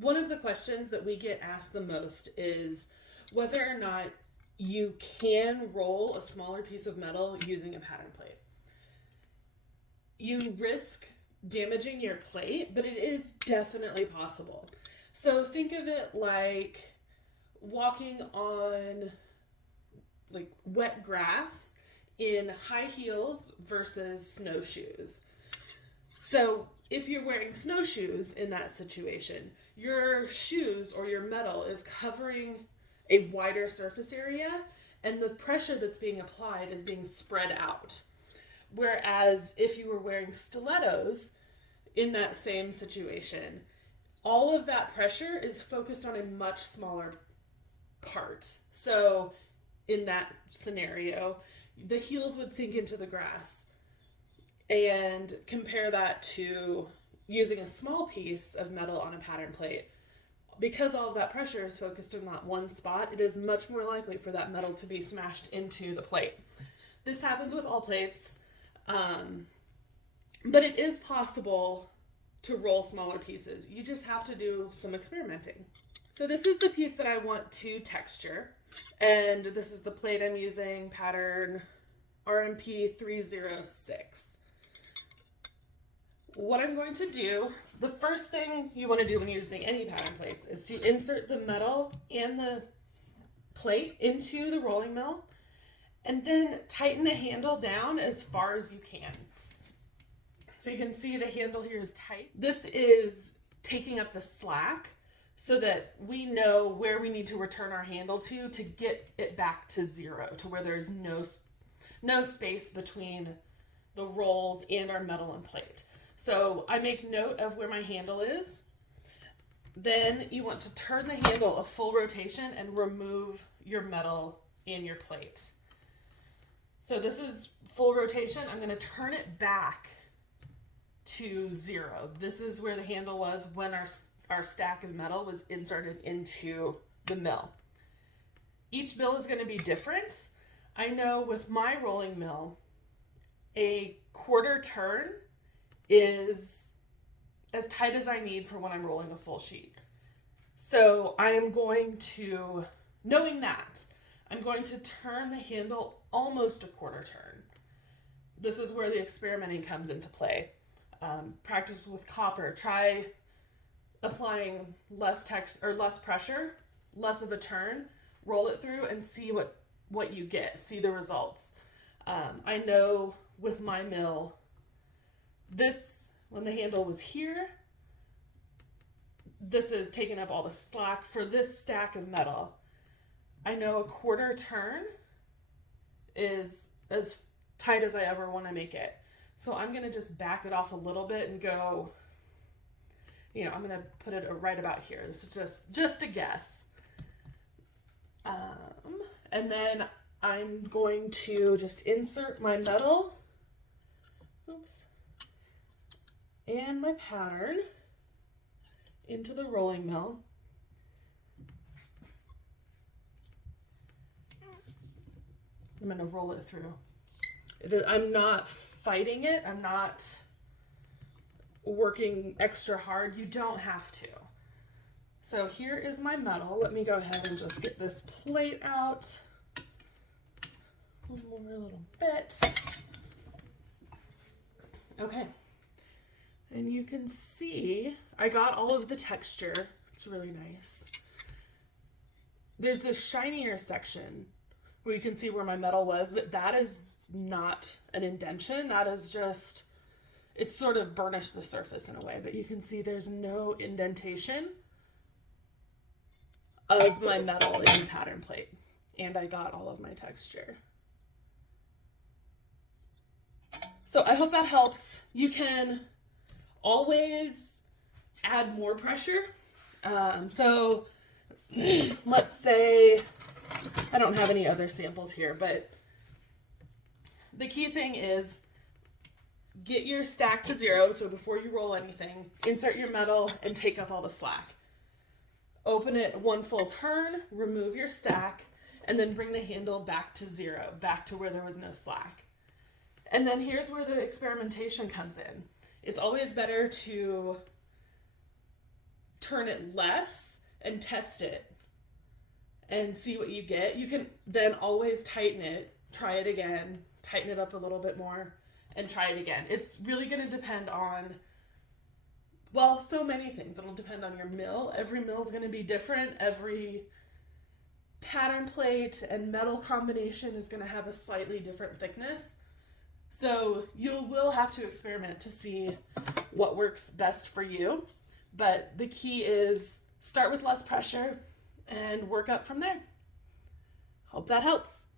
One of the questions that we get asked the most is whether or not you can roll a smaller piece of metal using a pattern plate. You risk damaging your plate, but it is definitely possible. So think of it like walking on like wet grass in high heels versus snowshoes. So if you're wearing snowshoes in that situation, your shoes or your metal is covering a wider surface area, and the pressure that's being applied is being spread out. Whereas if you were wearing stilettos in that same situation, all of that pressure is focused on a much smaller part. So in that scenario, the heels would sink into the grass. And compare that to using a small piece of metal on a pattern plate. Because all of that pressure is focused in that one spot, it is much more likely for that metal to be smashed into the plate. This happens with all plates, but it is possible to roll smaller pieces. You just have to do some experimenting. So this is the piece that I want to texture, and this is the plate I'm using, pattern RMP 306. What I'm going to do, the first thing you want to do when you're using any pattern plates is to insert the metal and the plate into the rolling mill and then tighten the handle down as far as you can. So you can see the handle here is tight. This is taking up the slack so that we know where we need to return our handle to get it back to zero, to where there's no space between the rolls and our metal and plate. So I make note of where my handle is. Then you want to turn the handle a full rotation and remove your metal and your plate. So this is full rotation. I'm going to turn it back to zero. This is where the handle was when our stack of metal was inserted into the mill. Each mill is going to be different. I know with my rolling mill, a quarter turn is as tight as I need for when I'm rolling a full sheet. So I am going to, knowing that, I'm going to turn the handle almost a quarter turn. This is where the experimenting comes into play. Practice with copper. Try applying less pressure, less of a turn, roll it through and see what you get, see the results. I know with my mill, when the handle was here, this is taking up all the slack for this stack of metal. I know a quarter turn is as tight as I ever want to make it. So I'm going to just back it off a little bit and go, I'm going to put it right about here. This is just a guess. And then I'm going to just insert my metal. Oops. And my pattern into the rolling mill. I'm going to roll it through. I'm not fighting it. I'm not working extra hard. You don't have to. So here is my metal. Let me go ahead and just get this plate out. One more little bit. Okay. And you can see I got all of the texture. It's really nice. There's this shinier section where you can see where my metal was, but that is not an indentation. That is just, it's sort of burnished the surface in a way, but you can see there's no indentation of my metal in the pattern plate. And I got all of my texture. So I hope that helps. You can always add more pressure. So let's say, I don't have any other samples here, but the key thing is get your stack to zero. So before you roll anything, insert your metal and take up all the slack. Open it one full turn, remove your stack, and then bring the handle back to zero, back to where there was no slack. And then here's where the experimentation comes in. It's always better to turn it less and test it and see what you get. You can then always tighten it, try it again, tighten it up a little bit more, and try it again. It's really going to depend on, well, so many things. It'll depend on your mill. Every mill is going to be different. Every pattern plate and metal combination is going to have a slightly different thickness. So you will have to experiment to see what works best for you. But the key is start with less pressure and work up from there. Hope that helps.